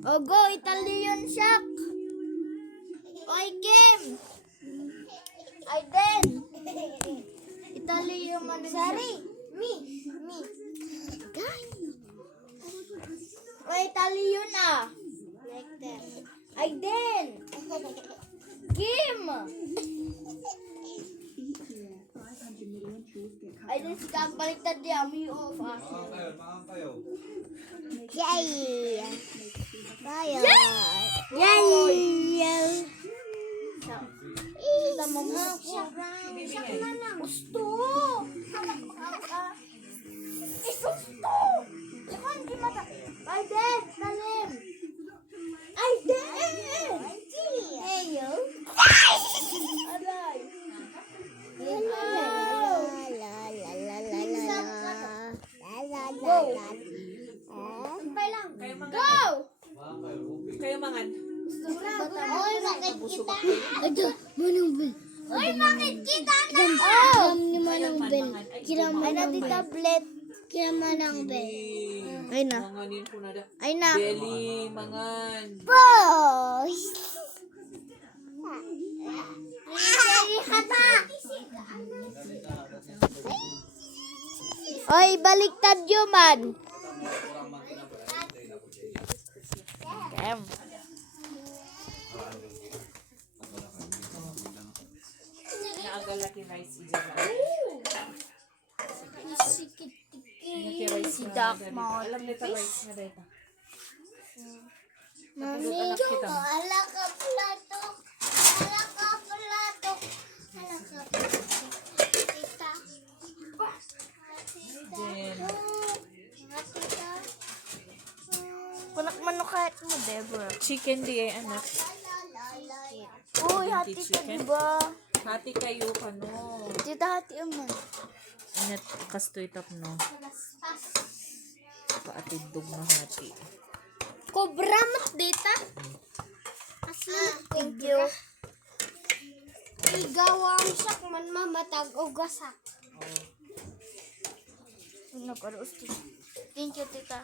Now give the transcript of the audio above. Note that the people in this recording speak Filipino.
Oh, go, Italian Shock. Oy, Kim. Aiden. Italian man. Sorry. Me. Oy, Italian ah. Aiden. Kim. Aiden, sikang baliktad di ami off ah. Mangan kayo. Yay! Tayo. Kita mamangko. Gusto. Isusto. Jangan gimana? Aiden, salim. Aiden. Ayo. Aday. Sampay lang. Go! Kayo mangan. Oy, bakit kita? Aduh, Manong Bel. Oy, bakit kita na? Oh, ni Manong Bel. Kira Manong Bel. Tablet. Kira Manong Bel. Ay na. Manganin po na da. Ay na. Belly, mangan. Boy. Ay, kata. Oy, baliktad yun man. Naagalaki rice ija. Naki rice Si na. Doc Dali. mo. Alam nito rice na dito. Mami, Anak kita. ala ka plato. Ala ka plato. Ala ka plato. Tita. Then, Tita. Kunak manukat mo, Deborah. chicken di ay anak. Uy, hati ka diba? Hati kayo kano. Tita, hati man. Inat kastoy tap no. Paatidog na hati. Cobra mat data. Thank you. Igawang sak man mamatag o gasak. Oh. Thank you, tita.